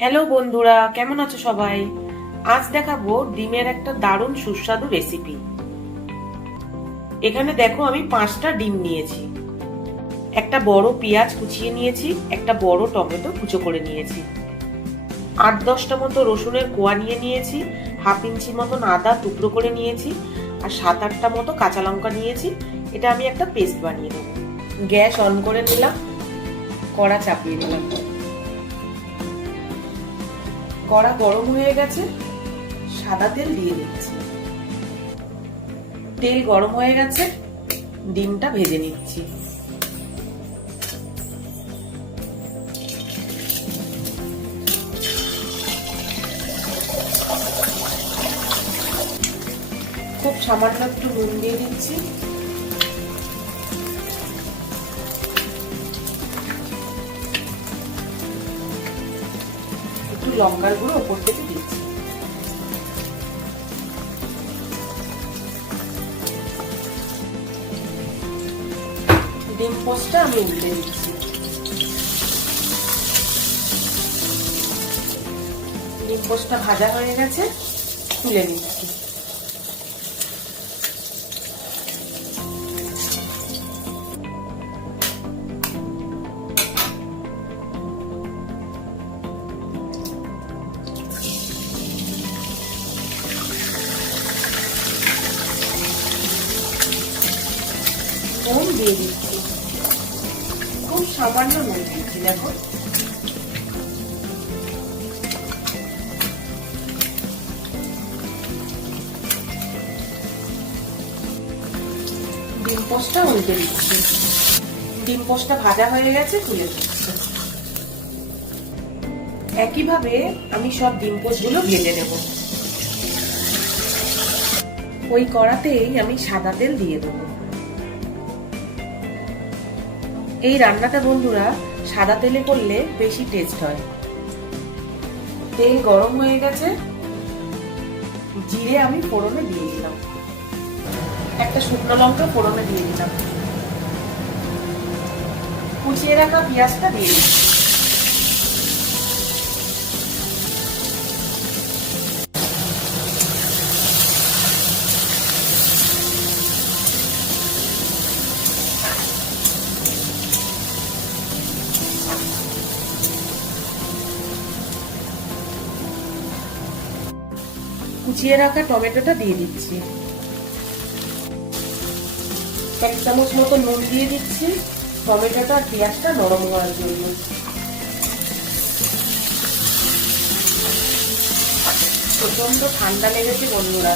Hello বন্ধুরা, কেমন আছো সবাই? আজ দেখাবো ডিমের একটা দারুণ সুস্বাদু রেসিপি। এখানে দেখো আমি 5টা ডিম নিয়েছি, একটা বড় পেঁয়াজ কুচিয়ে নিয়েছি, একটা বড় টমেটো কুচো করে নিয়েছি, 8-10টা মতো রসুনের কোয়া নিয়ে নিয়েছি, হাফ ইঞ্চি মতন আদা টুকরো করে নিয়েছি, আর 7-8টা মতো কাঁচা লঙ্কা নিয়েছি। এটা আমি একটা পেস্ট বানিয়ে নেব। গ্যাস অন করে নিলাম, কড়া চাপিয়ে দিলাম। কড়া গরম হয়ে গেছে, সাদা তেল দিয়ে দিচ্ছি। তেল গরম হয়ে গেছে, ডিমটা ভেজে নিচ্ছি। খুব সামান্য একটু নুন দিয়ে দিচ্ছি। একটু লঙ্কার গুঁড়ো ওপর থেকে দিচ্ছি। ডিম পোস্টটা আমি উল্টে দিচ্ছি। ডিম পোস্টটা ভাজা হয়ে গেছে, তুলে নিচ্ছি। নুন দিয়ে দিচ্ছি, খুব সামান্য নুন দিচ্ছি। দেখো ডিম পোস্টটা উল্টে দিচ্ছি। ডিম পোস্টটা ভাজা হয়ে গেছে, তুলে দিচ্ছি। একইভাবে আমি সব ডিম পোস্টগুলো ভেজে নেব। ওই কড়াতেই আমি সাদা তেল দিয়ে দেব। এই রান্নাটা বন্ধুরা সাদা তেলে করলে বেশি টেস্ট হয়। তেল গরম হয়ে গেছে, জিরে আমি ফোড়নে দিয়ে দিলাম, একটা শুকনো লঙ্কা ফোড়নে দিয়ে দিলাম, কুচিয়ে রাখা পেঁয়াজটা দিয়ে দিচ্ছি। কুচিয়ে রাখা টমেটোটা দিয়ে দিচ্ছি। 1 চামচ মতো নুন দিয়ে দিচ্ছি, টমেটোটা আর পেঁয়াজটা নরম হওয়ার জন্য। প্রচন্ড ঠান্ডা লেগেছে বন্ধুরা,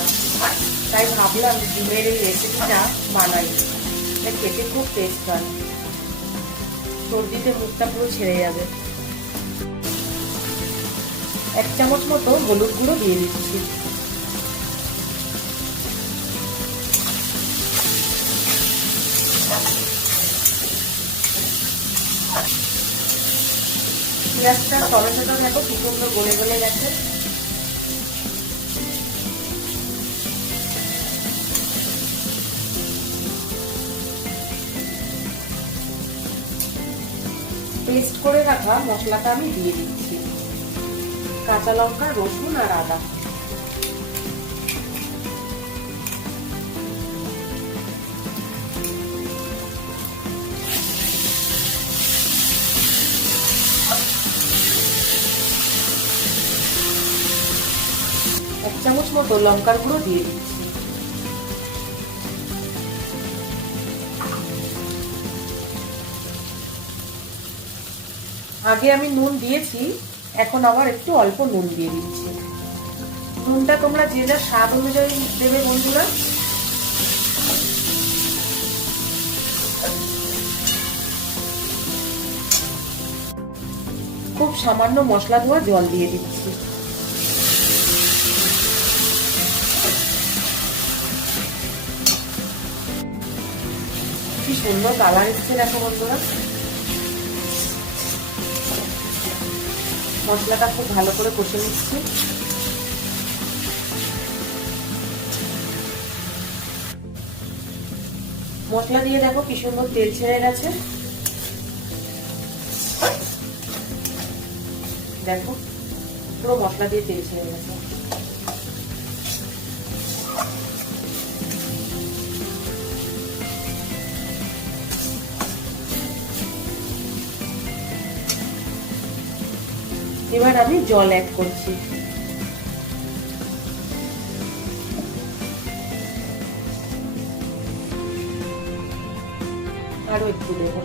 তাই ভাবলাম ডিমের এই রেসিপিটা বানাই, খেতে খুব টেস্ট হয়। সর্দিতে মুখটা পুরো ছেড়ে যাবে। 1 চামচ মতো হলুদ গুঁড়ো দিয়ে দিচ্ছি। পেঁয়াজটা টমেটোটা দেখো কি সুন্দর গলে গলে গেছে। পেস্ট করে রাখা মশলাটা আমি দিয়ে দিচ্ছি, কাঁচা লঙ্কা, রসুন আর আদা। এক চামচ মতো লঙ্কার গুঁড়ো দিয়ে দিচ্ছি। আগে আমি নুন দিয়েছি, এখন আবার একটু অল্প নুন দিয়ে দিচ্ছি। নুনটা তোমরা যে যা স্বাদ অনুযায়ী দেবে বন্ধুরা। খুব সামান্য মশলা ধোয়া জল দিয়ে দিচ্ছি। কি সুন্দর কালার এসেছে দেখো বন্ধুরা। মশলাটা খুব ভালো করে কষে নিচ্ছি। মশলা দিয়ে দেখো কি সুন্দর তেল ছেড়ে গেছে। দেখো পুরো মশলা দিয়ে তেল ছেড়ে গেছে। এবার আমি জল অ্যাড করছি। আরো একটু দেব।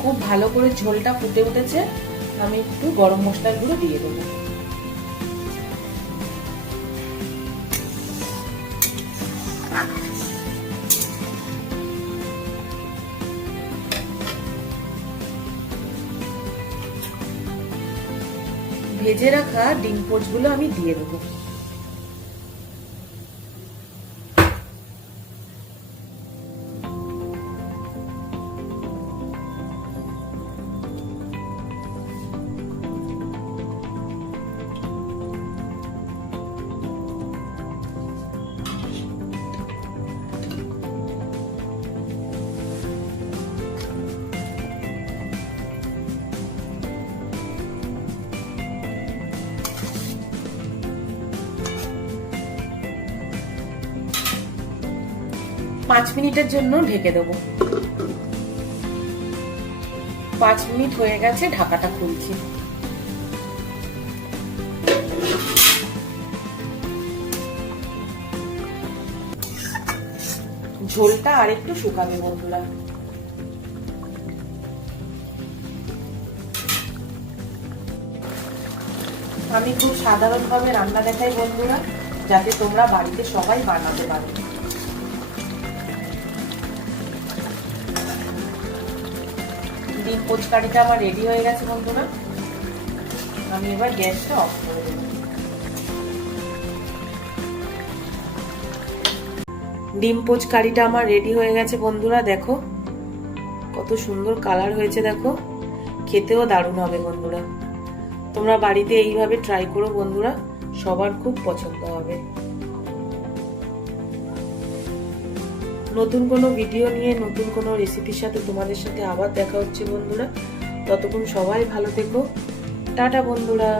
খুব ভালো করে ঝোলটা ফুটে উঠেছে, আমি একটু গরম মশলার গুঁড়ো দিয়ে দেবো। ভেজে রাখা ডিম পোচগুলো আমি দিয়ে দেবো। পাঁচ মিনিটের জন্য ঢেকে দেবো। 5 মিনিট হয়ে গেছে, ঢাকাটা খুলছি। ঝোলটা আর একটু শুকাবে বন্ধুরা। আমি খুব সাধারণভাবে রান্না দেখাই বন্ধুরা, যাতে তোমরা বাড়িতে সবাই বানাতে পারো। ডিম পোচকারিটা আমার রেডি হয়ে গেছে বন্ধুরা। আমি এবার গ্যাসটা অফ করে দেব। ডিম পোচকারিটা আমার রেডি হয়ে গেছে বন্ধুরা। দেখো কত সুন্দর কালার হয়েছে, দেখো খেতেও দারুণ হবে বন্ধুরা। তোমরা বাড়িতে এইভাবে ট্রাই করো বন্ধুরা, সবার খুব পছন্দ হবে। নতুন কোনো ভিডিও নিয়ে নতুন কোনো রেসিপির সাথে তোমাদের সাথে আবার দেখা হচ্ছে বন্ধুরা। ততক্ষণ সবাই ভালো থেকো। টাটা বন্ধুরা।